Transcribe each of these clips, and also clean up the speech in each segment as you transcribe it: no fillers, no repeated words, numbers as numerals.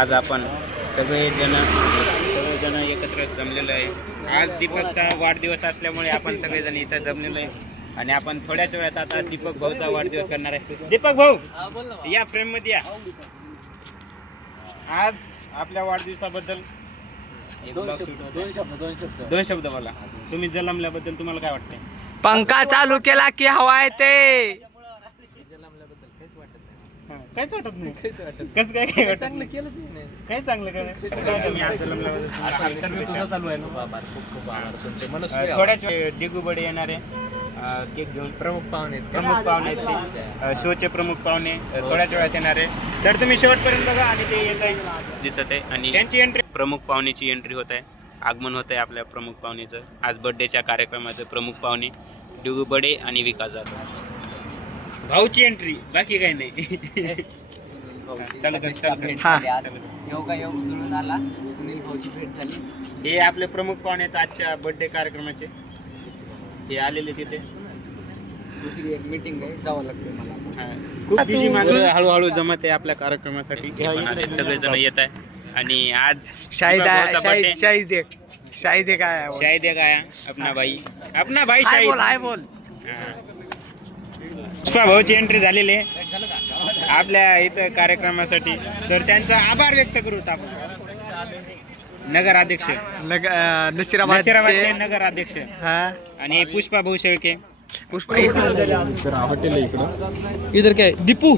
आज आपण सगळेजण एकत्र जमलेलो आहे। आज दीपकचा वाढदिवस असल्यामुळे आपण सगळेजण इथं जमलेलो आहे आणि आपण थोड्याच वेळात आता दीपक भाऊचा वाढदिवस करणार आहे। दीपक भाऊ या फ्रेम मध्ये या। आज आपल्या वाढदिवसाबद्दल दोन शब्द बोला। तुम्ही जन्मल्याबद्दल तुम्हाला काय वाटतंय? पंखा चालू केला की हवा येते। काहीच वाटत नाही। कसं काय चांगलं केलं नाही? काय चांगलं काय थोड्याच डिगू बडे येणारे केक घेऊन प्रमुख पाहुणे आहेत ते शोचे प्रमुख पाहुणे थोड्याच वेळात येणारे। तर तुम्ही शेवटपर्यंत बघा आणि ते येत आहे दिसत आहे आणि त्यांची एंट्री प्रमुख पाहुणेची एंट्री होत आहे। आगमन होत आहे आपल्या प्रमुख पाहुणेचं। आज बर्थडेच्या कार्यक्रमाचं प्रमुख पाहुणे डिगू बडे आणि विकास जाधव भाऊची एंट्री, बाकी काही नाही। हे आपले प्रमुख पाहुणे आजच्या बर्थडे कार्यक्रमाचे हे आलेले तिथे। दुसरी एक मीटिंग आहे, जावं लागतं मला। खूप बिझी माणसं हळूहळू जमत आहे आपल्या कार्यक्रमासाठी। सगळेजण येत आहे आणि आज शाहिद काय अपना भाई शाहिद बोल पुष्पा भाऊची एंट्री झालेली आहे आपल्या इथं कार्यक्रमासाठी। तर त्यांचा आभार व्यक्त करू आपण। नगराध्यक्ष नशिराबादचे नगराध्यक्ष आणि पुष्पा भाऊ शेळके। पुष्पा हॉटेल आहे इकडं। इधर काय दीपू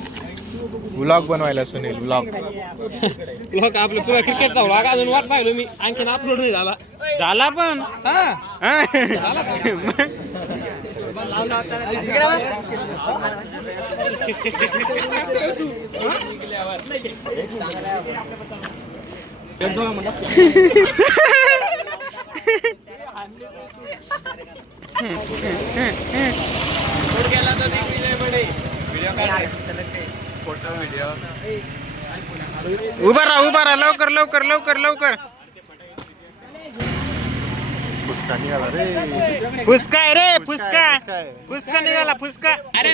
व्लॉग बनवायला सुनील व्लॉग आपलं पुरा क्रिकेटचा व्लॉग अजून वाट पाहिलो मी, आणखीन अपलोड नाही झाला पण उभा राहा लवकर फुसका आहे रे फुसका निघाला फुसका। अरे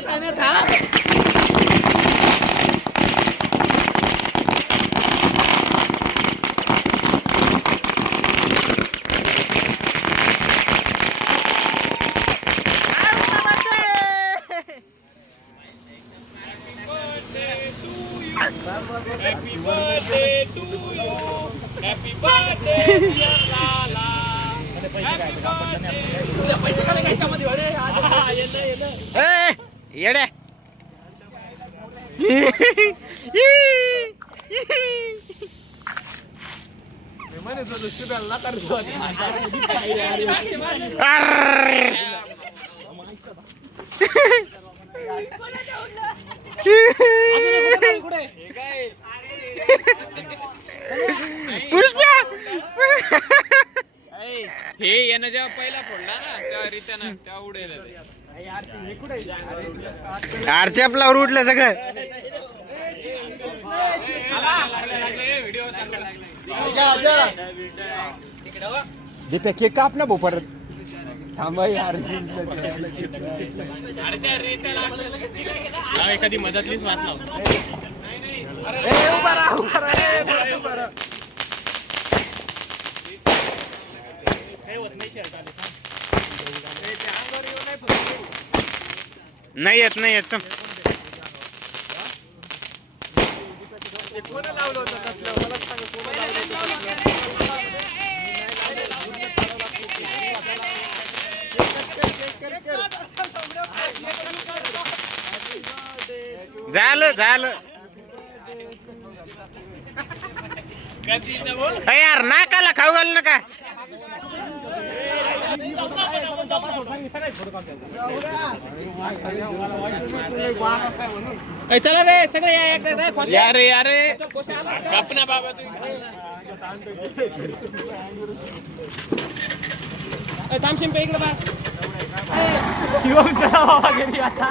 Happy birthday to you. Happy birthday dear Lala. येड्या पुष्पा हे यानं जेव्हा पहिला फोडला ना त्या रीत्यानं त्या उडेल आरचॅपला उडलं सगळं। दीपक केक काप ना भाऊ परत थांबा यार। एखादी मदतलीच वाट नाही येत चल। झालं यार नाकाला खाऊ घाल नका। चला रे सगळे यारे अपना बाबा तामशिम पे इकडे बा चला बाबा घरी आता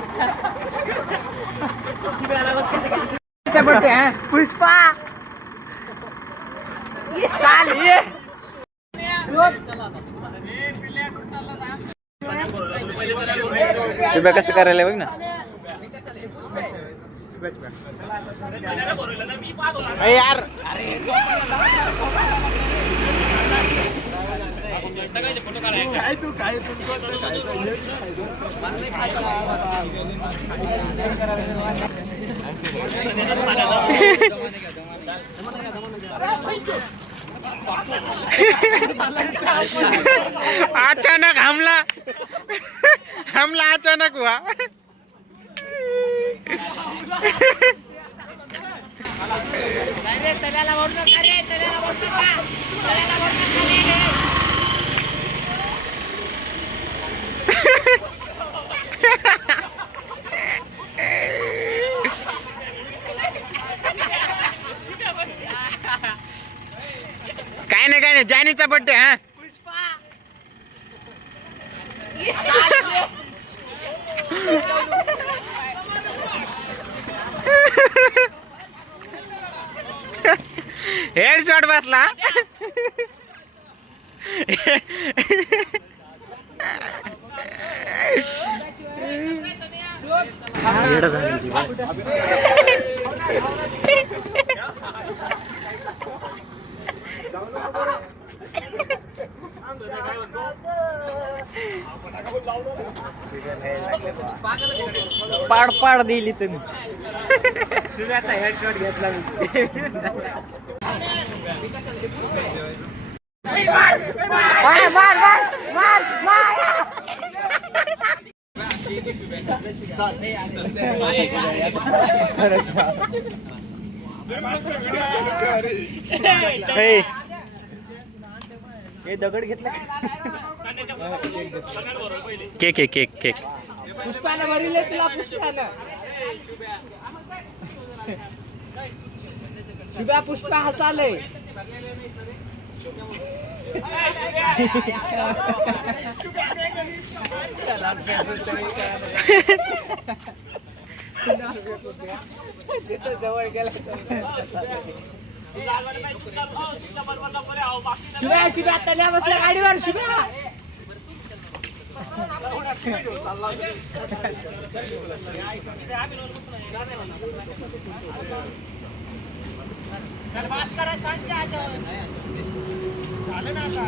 पुष्पा चाल ये शुभ्या कसं करायला बघ ना। यार अचानक हमला अचानक हुआ. काय नाही जानीचा बर्थडे. हा हेड शॉट बसला. पाड दिली तुम्ही. शिव्याचा हेडशॉट घेतला दगड घेतला. केक पुष्पानं भरिले तुला. पुष्पानं शिव्या पुष्पा हसाले. जवळ गेला. शिव्या तल्या बसल्या गाडीवर. शिव्या झालं ना आता.